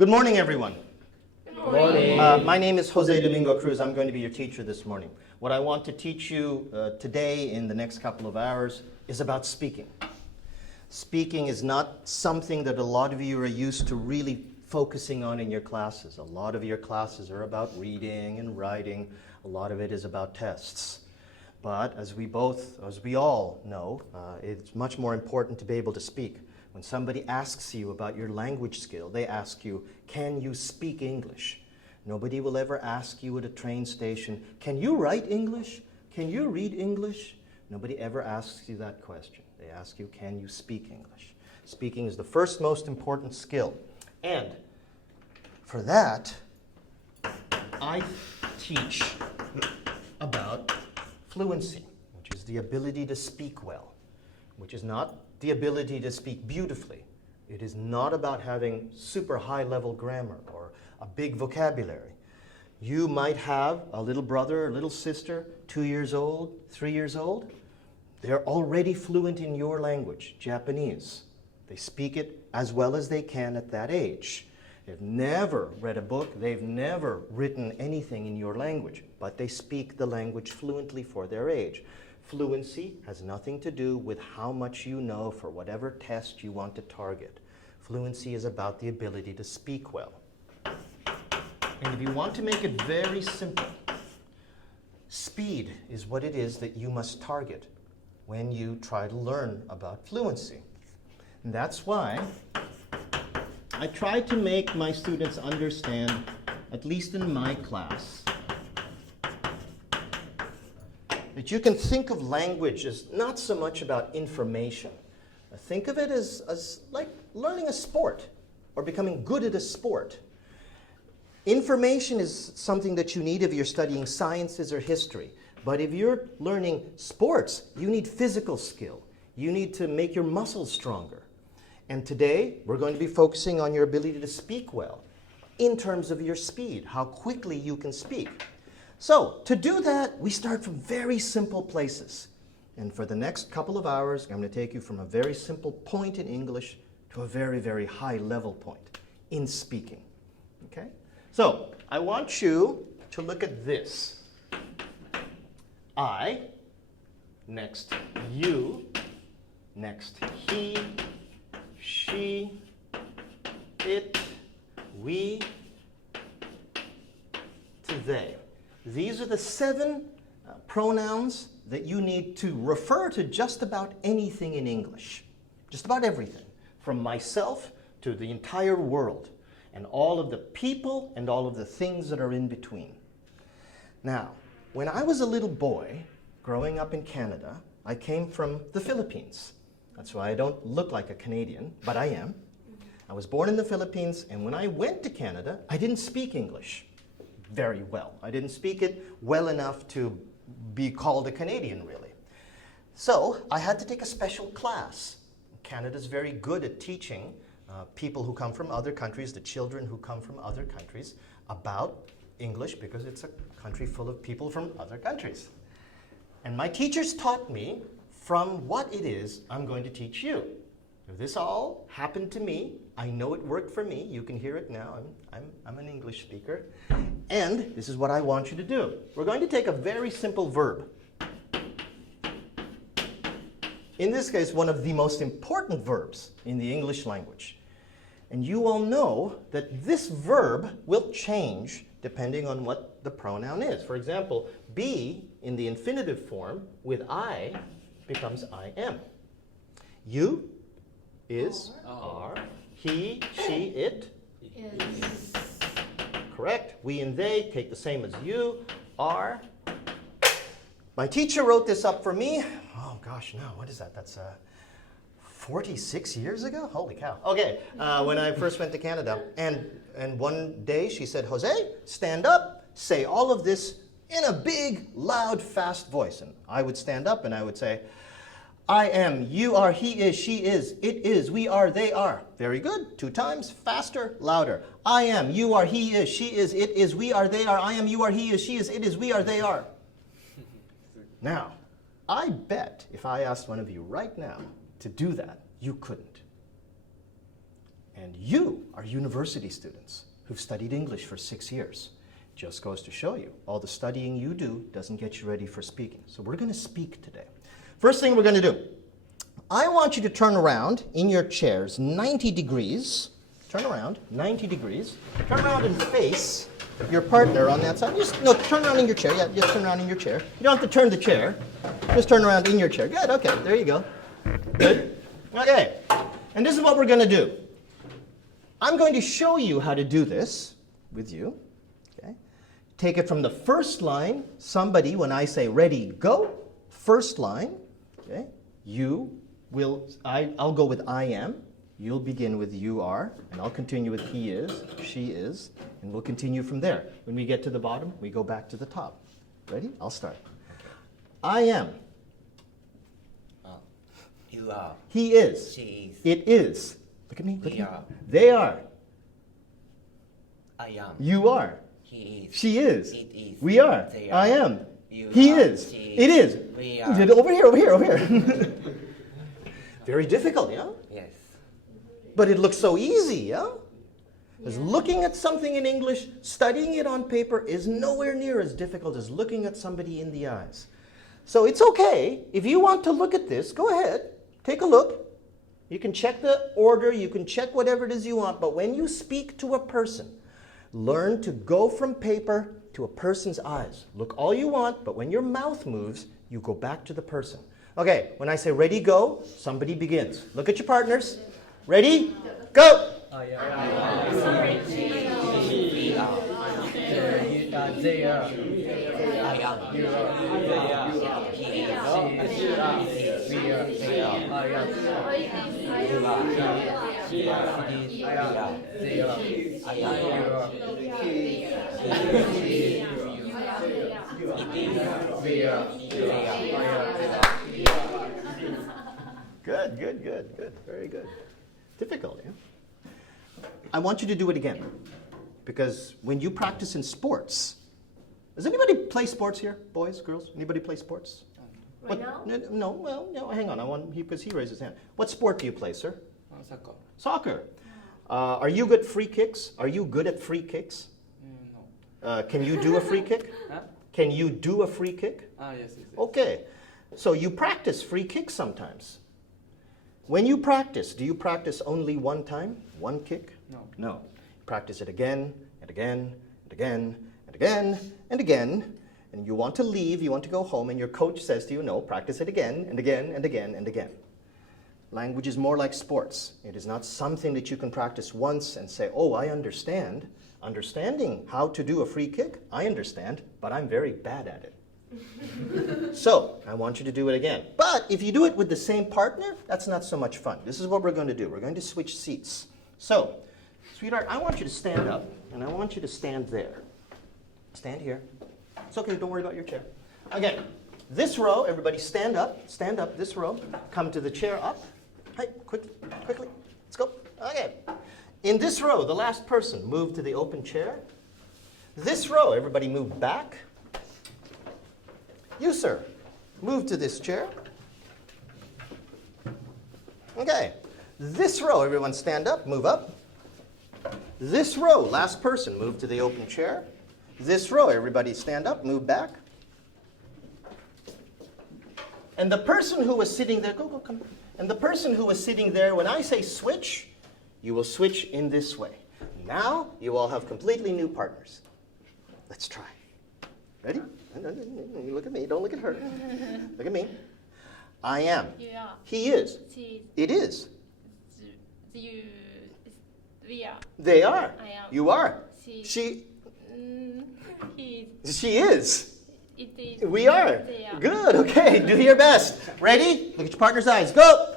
Good morning, everyone. Good morning. My name is José Domingo Cruz. I'm going to be your teacher this morning. What I want to teach you today in the next couple of hours is about speaking. Speaking is not something that a lot of you are used to really focusing on in your classes. A lot of your classes are about reading and writing. A lot of it is about tests. But as we all know, it's much more important to be able to speak. When somebody asks you about your language skill, they ask you, can you speak English? Nobody will ever ask you at a train station, can you write English? Can you read English? Nobody ever asks you that question. They ask you, can you speak English? Speaking is the first most important skill. And for that, I teach about fluency, which is the ability to speak well, which is not the ability to speak beautifully. It is not about having super high-level grammar or a big vocabulary. You might have a little brother or little sister, 2 years old, 3 years old. They're already fluent in your language, Japanese. They speak it as well as they can at that age. They've never read a book, they've never written anything in your language, but they speak the language fluently for their age. Fluency has nothing to do with how much you know for whatever test you want to target. Fluency is about the ability to speak well. And if you want to make it very simple, speed is what it is that you must target when you try to learn about fluency. And that's why I try to make my students understand, at least in my class, that you can think of language as not so much about information. Think of it as like learning a sport or becoming good at a sport. Information is something that you need if you're studying sciences or history. But if you're learning sports, you need physical skill. You need to make your muscles stronger. And today, we're going to be focusing on your ability to speak well in terms of your speed, how quickly you can speak. So, to do that, we start from very simple places. And for the next couple of hours, I'm going to take you from a very simple point in English to a very, very high level point in speaking. Okay? So, I want you to look at this. I, next you, next he, she, it, we, to they. These are the 7 pronouns that you need to refer to just about anything in English. Just about everything. From myself to the entire world. And all of the people and all of the things that are in between. Now, when I was a little boy, growing up in Canada, I came from the Philippines. That's why I don't look like a Canadian, but I am. I was born in the Philippines, and when I went to Canada, I didn't speak English very well. I didn't speak it well enough to be called a Canadian, really. So I had to take a special class. Canada's very good at teaching people who come from other countries, the children who come from other countries, about English because it's a country full of people from other countries. And my teachers taught me from what it is I'm going to teach you. This all happened to me. I know it worked for me. You can hear it now. I'm an English speaker. And this is what I want you to do. We're going to take a very simple verb. In this case, one of the most important verbs in the English language. And you all know that this verb will change depending on what the pronoun is. For example, be in the infinitive form with I becomes I am. You is, are, he, she, it Is. Correct. We and they take the same as you, are. My teacher wrote this up for me. Oh gosh, no, what is that? That's 46 years ago? Holy cow. Okay, when I first went to Canada. And one day she said, Jose, stand up, say all of this in a big, loud, fast voice. And I would stand up and I would say, I am, you are, he is, she is, it is, we are, they are. Very good. 2 times. Faster, louder. I am, you are, he is, she is, it is, we are, they are. I am, you are, he is, she is, it is, we are, they are. Now, I bet if I asked one of you right now to do that, you couldn't. And you are university students who've studied English for 6 years. Just goes to show you, all the studying you do doesn't get you ready for speaking. So we're going to speak today. First thing we're going to do, I want you to turn around in your chairs 90 degrees. Turn around 90 degrees. Turn around and face your partner on that side. Turn around in your chair. Yeah, just turn around in your chair. You don't have to turn the chair. Just turn around in your chair. Good, okay, there you go. Good. Okay, and this is what we're going to do. I'm going to show you how to do this with you. Okay. Take it from the first line. Somebody, when I say ready, go, first line. Okay. I'll go with I am. You'll begin with you are, and I'll continue with he is, she is, and we'll continue from there. When we get to the bottom, we go back to the top. Ready? I'll start. I am. You are. He is. She is. It is. Look at me. Look We at me. are. They are. I am. You are. He is. She is. It is. We are. They I are. am. You He are. is. She It is. We are. Over here, over here, over here. Very difficult, yeah? Yes. But it looks so easy, yeah? Because looking at something in English, studying it on paper is nowhere near as difficult as looking at somebody in the eyes. So it's okay. If you want to look at this, go ahead. Take a look. You can check the order. You can check whatever it is you want. But when you speak to a person, learn to go from paper to a person's eyes. Look all you want, but when your mouth moves, you go back to the person. Okay, when I say ready, go, somebody begins. Look at your partners. Ready, go! We are. They are. I am. You are. They are. He is. She is. We are. They are. I am. You are. She is. He is. We are. They are. I You am. are. It is. We are. They are. Good, good, good, good. Very good. Difficult, yeah? I want you to do it again. Because when you practice in sports, does anybody play sports here? Boys, girls? Anybody play sports? Right now? No, well, no, hang on. Because he raised his hand. What sport do you play, sir? Soccer. Soccer. Are you good at free kicks? Are you good at free kicks? No. Can you do a free kick? Huh? Can you do a free kick? Yes, yes. Okay. So you practice free kicks sometimes. When you practice, do you practice only one time? One kick? No. No. Practice it again and again and again and again and again. And you want to leave, you want to go home, and your coach says to you, no, practice it again and again and again and again. Language is more like sports. It is not something that you can practice once and say, oh, I understand. Understanding how to do a free kick, I understand, but I'm very bad at it. So, I want you to do it again. But if you do it with the same partner, that's not so much fun. This is what we're going to do. We're going to switch seats. So, sweetheart, I want you to stand up, and I want you to stand there. Stand here. It's okay, don't worry about your chair. Again, this row, everybody stand up, this row. Come to the chair up. Hey, quickly, let's go. Okay. In this row, the last person, move to the open chair. This row, everybody move back. You, sir, move to this chair. Okay. This row, everyone stand up, move up. This row, last person, move to the open chair. This row, everybody stand up, move back. And the person who was sitting there, come. And the person who was sitting there, when I say switch, you will switch in this way. Now, you all have completely new partners. Let's try. Ready? No, look at me, don't look at her. Look at me. I am. Yeah. He is. She. It is. You. We are. They are. I am. You are. She. She He. is. It is. We are. They are. Good, okay, do your best. Ready? Look at your partner's eyes. Go!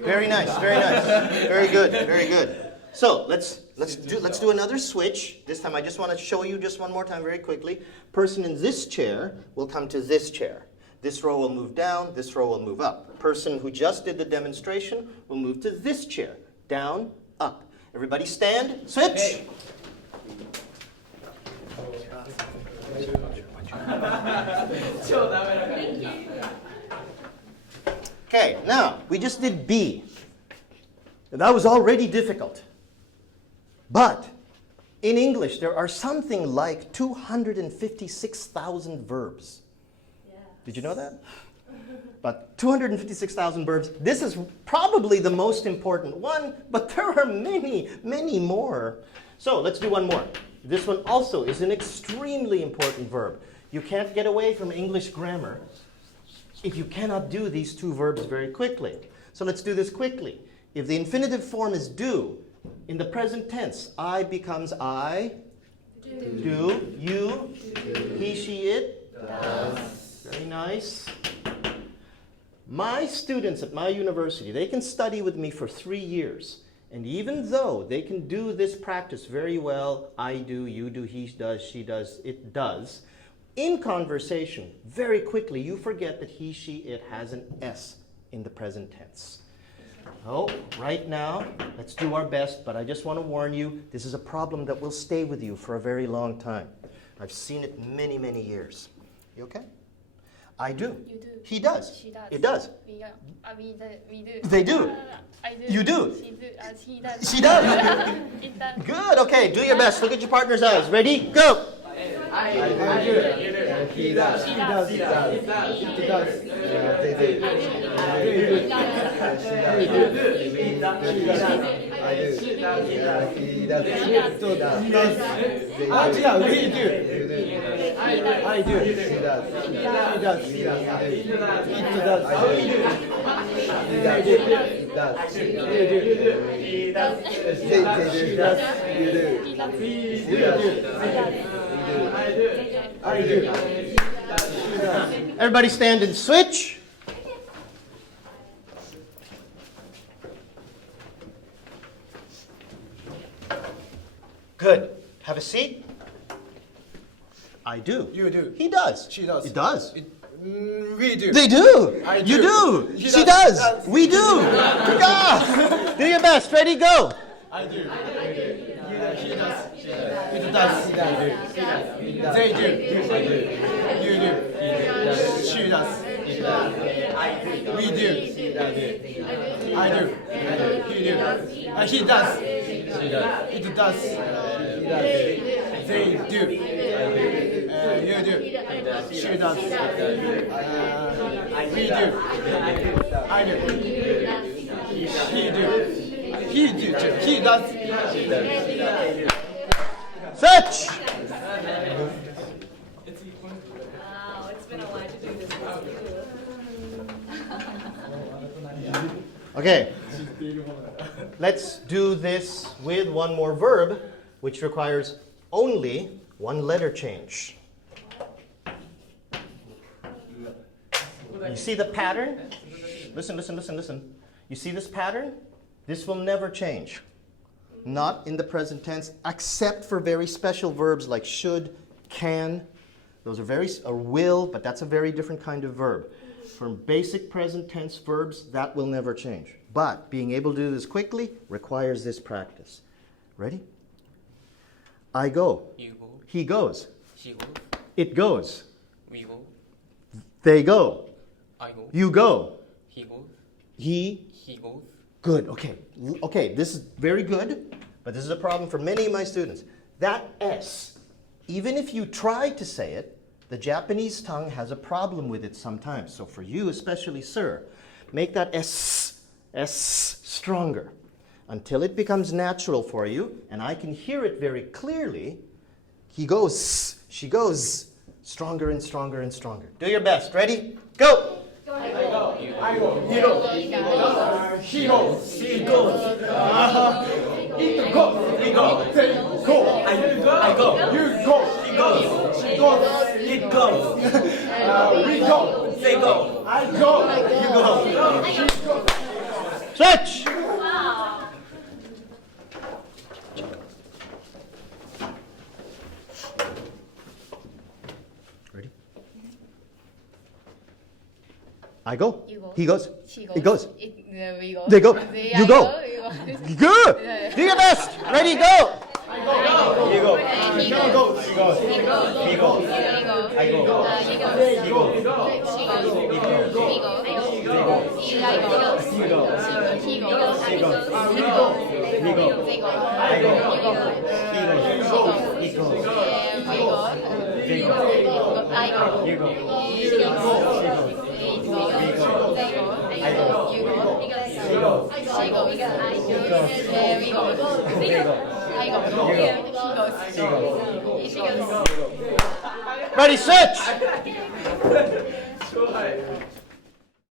Very nice, very nice. Very good, very good. So let's do another switch. This time I just want to show you just one more time very quickly. Person in this chair will come to this chair. This row will move down, this row will move up. The person who just did the demonstration will move to this chair. Down, up. Everybody stand, switch. Okay, now, we just did B. That was already difficult. But in English, there are something like 256,000 verbs. Did you know that? About 256,000 verbs. This is probably the most important one, but there are many, many more. So let's do one more. This one also is an extremely important verb. You can't get away from English grammar if you cannot do these two verbs very quickly. So let's do this quickly. If the infinitive form is do, in the present tense, I becomes I, do, you, he, she, it, does. Very nice. My students at my university, they can study with me for 3 years. And even though they can do this practice very well, I do, you do, he does, she does, it does, in conversation, very quickly, you forget that he, she, it has an S in the present tense. So, right now, let's do our best, but I just want to warn you, this is a problem that will stay with you for a very long time. I've seen it many, many years. You okay? I do. You do. He does. She does. It does. We do. They do. I do. You do. She do. He does. She does. It does. Good. Okay, do your best. Look at your partner's eyes. Ready? Go. I do. He does. She does. He does. It does. It does. They do. Everybody stand and switch. Good. Have a seat. I do. You do. He does. She does. It does. We do. They do. I You do. do. He She does. does. We do. Yeah. Do your best. Ready? Go. I do. He does. It does. They do. You do. She does. We do. I do. He do. He does. It does. They do. You do. She does. We do. I do. He do. He do. He does. Switch. Wow, it's been a while to do this with you. Okay. Let's do this with one more verb, which requires only one letter change. You see the pattern? Listen, listen, listen, listen. You see this pattern? This will never change. Not in the present tense, except for very special verbs like should, can. Those are or will, but that's a very different kind of verb. For basic present tense verbs, that will never change. But being able to do this quickly requires this practice. Ready? I go. You go. He goes. She goes. It goes. We go. They go. I go. You go. He goes. He. He goes. Good. Okay. Okay, this is very good, but this is a problem for many of my students. That S, even if you try to say it, the Japanese tongue has a problem with it sometimes. So for you, especially, sir, make that S stronger until it becomes natural for you, and I can hear it very clearly. He goes, she goes, stronger and stronger and stronger. Do your best. Ready? Go! I go. He goes. She goes. She goes. It goes. We go. They go. I go. You go. He goes. She goes. It goes. We go. They go. I go. You go. She goes. Switch! Wow. Ready? I go. You go. He goes. She It goes. We go. They go. They, You I go. You go. Good. Do your best. Ready, go. You go. He He goes. goes. He goes. He goes. He goes. I go. I go. He goes. He goes. She goes. He goes. He goes. I go. He goes. He goes. He goes. He goes. He goes. They go. I go. You go. He goes. He goes. We go. They go. I go. You go. She goes. He goes. They go. I go. You go. He goes. She goes. We go. They go. I go. You go. He goes. He goes. She goes. Ready, switch.